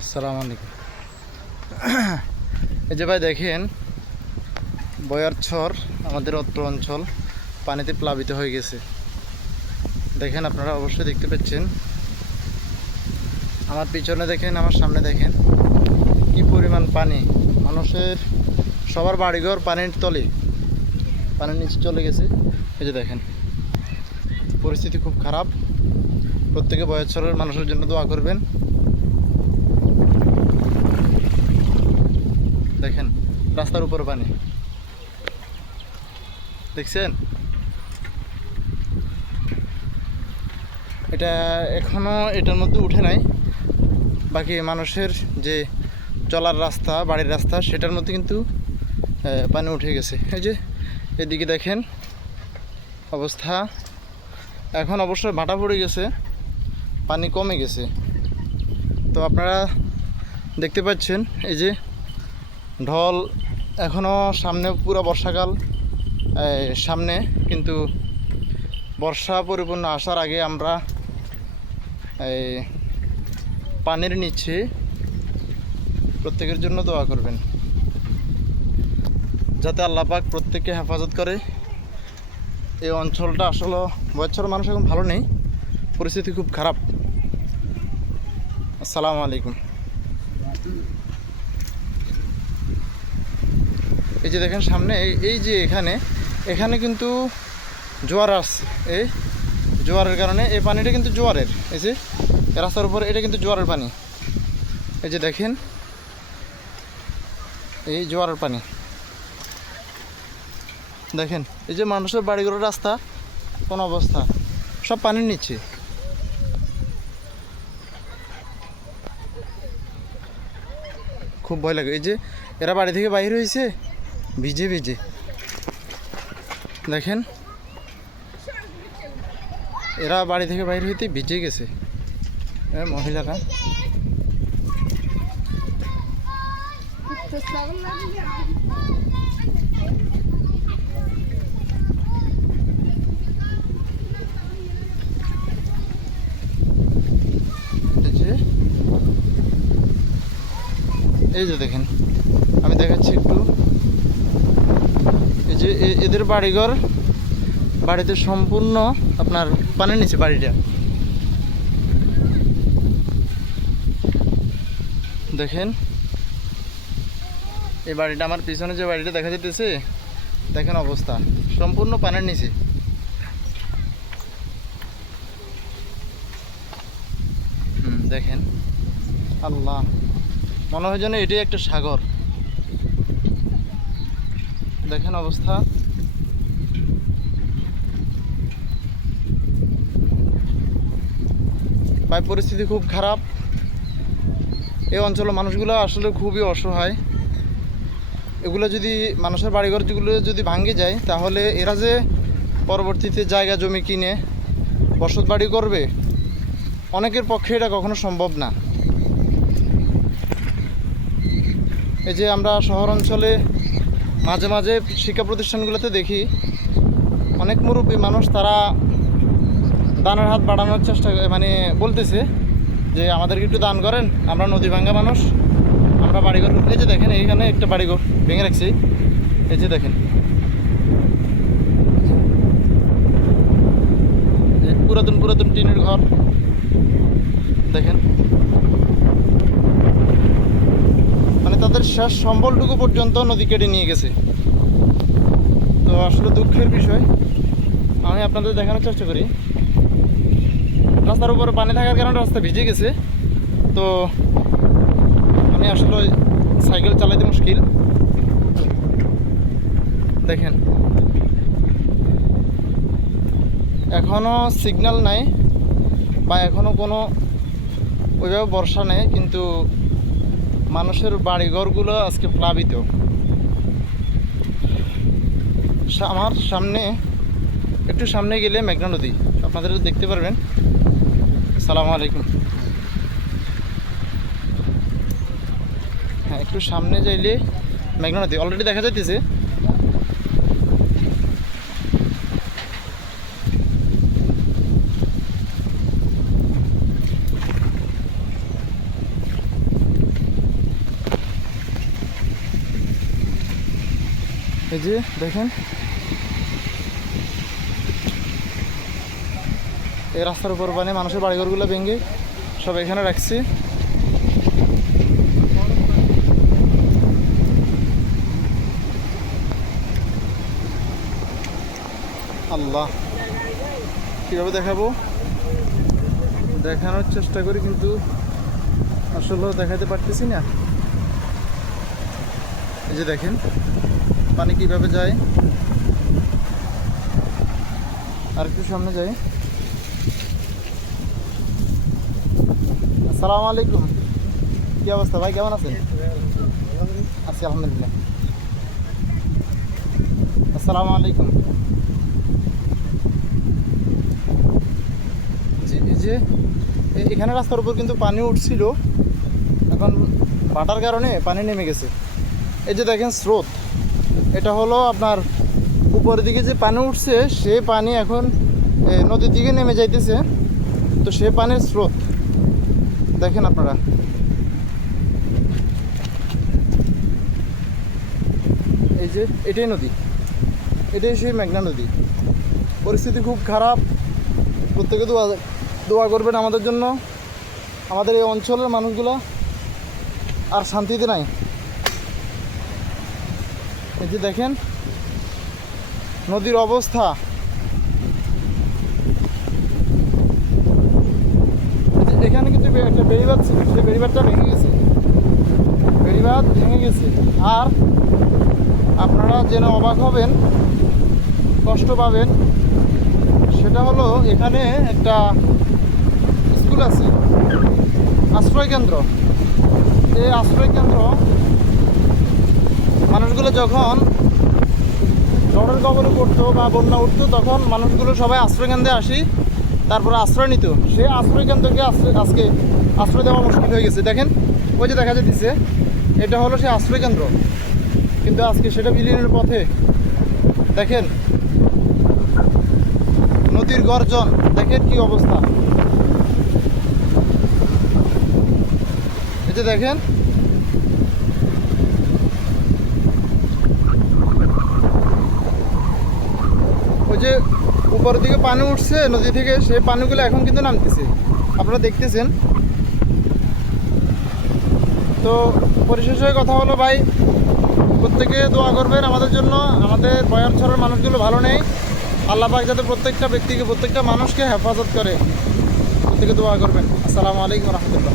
আসসালামু আলাইকুম। এই যে ভাই দেখেন, বয়ারছর আমাদের অত্র অঞ্চল পানিতে প্লাবিত হয়ে গেছে। দেখেন, আপনারা অবশ্যই দেখতে পাচ্ছেন। আমার পিছনে দেখেন, আমার সামনে দেখেন কি পরিমাণ পানি। মানুষের সবার বাড়িঘর পানির তলে, পানির নিচে চলে গেছে। এই যে দেখেন, পরিস্থিতি খুব খারাপ। প্রত্যেকে বয়ারছরের মানুষের জন্য দোয়া করবেন। দেখেন রাস্তার উপর পানি, দেখছেন? এটা এখনো এটার মধ্যে উঠে নাই। বাকি মানুষের যে চলার রাস্তা, বাড়ির রাস্তা, সেটার মধ্যে কিন্তু পানি উঠে গেছে। এই যে এদিকে দেখেন অবস্থা। এখন অবশ্যই ভাটা পড়ে গেছে, পানি কমে গেছে। তো আপনারা দেখতে পাচ্ছেন এই যে ঢল। এখনও সামনে পুরো বর্ষাকাল সামনে, কিন্তু বর্ষা পরিপূর্ণ আসার আগে আমরা এই পানির নিচে প্রত্যেকের জন্য দোয়া করবেন, যাতে আল্লাহ পাক প্রত্যেককে হেফাজত করে। এই অঞ্চলটা আসলে বছর মানুষ এখন ভালো নেই, পরিস্থিতি খুব খারাপ। আসসালামু আলাইকুম। এই যে দেখেন সামনে, এই যে এখানে কিন্তু জোয়ার আসছে। এই জোয়ারের কারণে এই পানিটা কিন্তু জোয়ারের, এই যে রাস্তার উপরে এটা কিন্তু জোয়ারের পানি। এই যে দেখেন, এই জোয়ারের পানি দেখেন। এই যে মানুষের বাড়িঘরের রাস্তা কোন অবস্থা, সব পানির নিচে। খুব ভয় লাগে। এই যে এরা বাড়ি থেকে বাইরে হয়েছে ভিজে ভিজে, দেখেন এরা বাড়ি থেকে বাইরে হইতে ভিজে গেছে মহিলারা। এই যে দেখেন, আমি দেখাচ্ছি একটু। এই যে এদের বাড়িঘর, বাড়িতে সম্পূর্ণ আপনার পানির নিচে বাড়িটা। দেখেন এই বাড়িটা, আমার পিছনে যে বাড়িটা দেখা যেতেছে, দেখেন অবস্থা সম্পূর্ণ পানির নিচে। দেখেন আল্লাহ, মনে হয় যেন এটাই একটা সাগর। দেখেন অবস্থা। ভাই পরিস্থিতি খুব খারাপ। এই অঞ্চলের মানুষগুলো আসলে খুবই অসহায়। এগুলো যদি মানুষের বাড়িঘর যেগুলো যদি ভাঙে যায়, তাহলে এরা যে পরবর্তীতে জায়গা জমি কিনে বসত বাড়ি করবে, অনেকের পক্ষে এটা কখনো সম্ভব না। এই যে আমরা শহর অঞ্চলে মাঝে মাঝে শিক্ষা প্রতিষ্ঠানগুলোতে দেখি অনেক মুরব্বী মানুষ, তারা দানের হাত বাড়ানোর চেষ্টা, মানে বলতেছে যে আমাদেরকে একটু দান করেন, আমরা নদী ভাঙ্গা মানুষ, আমরা বাড়িঘর। এই যে দেখেন এইখানে একটা বাড়িঘর ভেঙে রাখছি। এই যে দেখেন পুরাতন পুরাতন টিনের ঘর। দেখেন মানে তাদের শেষ সম্বলটুকু পর্যন্ত নদী কেটে নিয়ে গেছে। তো আসলে দুঃখের বিষয়। আমি আপনাদের দেখানোর চেষ্টা করি। রাস্তার উপরে পানি থাকার কারণে রাস্তা ভিজে গেছে। তো আমি আসলে সাইকেল চালাইতে মুশকিল। দেখেন এখনও সিগন্যাল নাই, বা এখনও কোনো ওইভাবে বর্ষা নেই, কিন্তু মানুষের বাড়িঘরগুলো আজকে প্লাবিত। আমার সামনে, একটু সামনে গেলে মেঘনা নদী আপনাদের দেখতে পারবেন। আসসালামু আলাইকুম। হ্যাঁ, একটু সামনে যাইলে মেঘনা নদী অলরেডি দেখা যাইতেছে। এই যে দেখেন এই রাস্তার উপর মানে মানুষের বাড়িঘরগুলো ভেঙে সব এখানে রাখছি। আল্লাহ, কীভাবে দেখাবো, দেখানোর চেষ্টা করি কিন্তু আসলে দেখাতে পারতেছি না। এই যে দেখেন পানি কিভাবে যায়, আর একটু সামনে যাই। আসসালামু আলাইকুম, কি অবস্থা ভাই, কেমন আছেন? আছি আলহামদুলিল্লাহ। আসসালামু আলাইকুম। জি, এই যে এখানে রাস্তার উপর কিন্তু পানি উঠছিল, এখন ভাটার কারণে পানি নেমে গেছে। এই যে দেখেন স্রোত, এটা হলো আপনার উপরের দিকে যে পানি উঠছে সে পানি এখন নদীর দিকে নেমে যাইতেছে, তো সে পানির স্রোত দেখেন আপনারা। এই যে এটাই নদী, এটাই সেই মেঘনা নদী। পরিস্থিতি খুব খারাপ, প্রত্যেকে দোয়া করবেন আমাদের জন্য। আমাদের এই অঞ্চলের মানুষগুলো আর শান্তিতে নাই। এই যে দেখেন নদীর অবস্থা, এখানে কিন্তু একটা বেড়িবাঁধ ছিল, সেই বেড়িবাঁধটা ভেঙে গেছে, বেড়িবাঁধ ভেঙে গেছে। আর আপনারা যেন অবাক হবেন, কষ্ট পাবেন, সেটা হলো এখানে একটা স্কুল আছে, আশ্রয় কেন্দ্র। এই আশ্রয় কেন্দ্র মানুষগুলো যখন ঝড়ের কবলে পড়তো বা বন্যা উঠতো তখন মানুষগুলো সবাই আশ্রয় কেন্দ্রে আসি, তারপরে আশ্রয় নিত। সে আশ্রয় কেন্দ্রকে আজকে আশ্রয় দেওয়া মুশকিল হয়ে গেছে। দেখেন ওই যে দেখা যেতেছে, এটা হলো সেই আশ্রয় কেন্দ্র, কিন্তু আজকে সেটা বিলীনের পথে। দেখেন নদীর গর্জন, দেখেন কি অবস্থা। এই যে দেখেন ওই যে উপরের দিকে পানি উঠছে নদী থেকে, সেই পানিগুলো এখন কিন্তু নামতেছে, আপনারা দেখতেছেন। তো পরিশেষে কথা হলো ভাই, প্রত্যেকে দোয়া করবেন আমাদের জন্য। আমাদের বয়ারছড়ার মানুষগুলো ভালো নেই, আল্লাহ পাক যাতে প্রত্যেকটা ব্যক্তিকে, প্রত্যেকটা মানুষকে হেফাজত করে, প্রত্যেকে দোয়া করবেন। আসসালামু আলাইকুম রহমতুল্লাহ।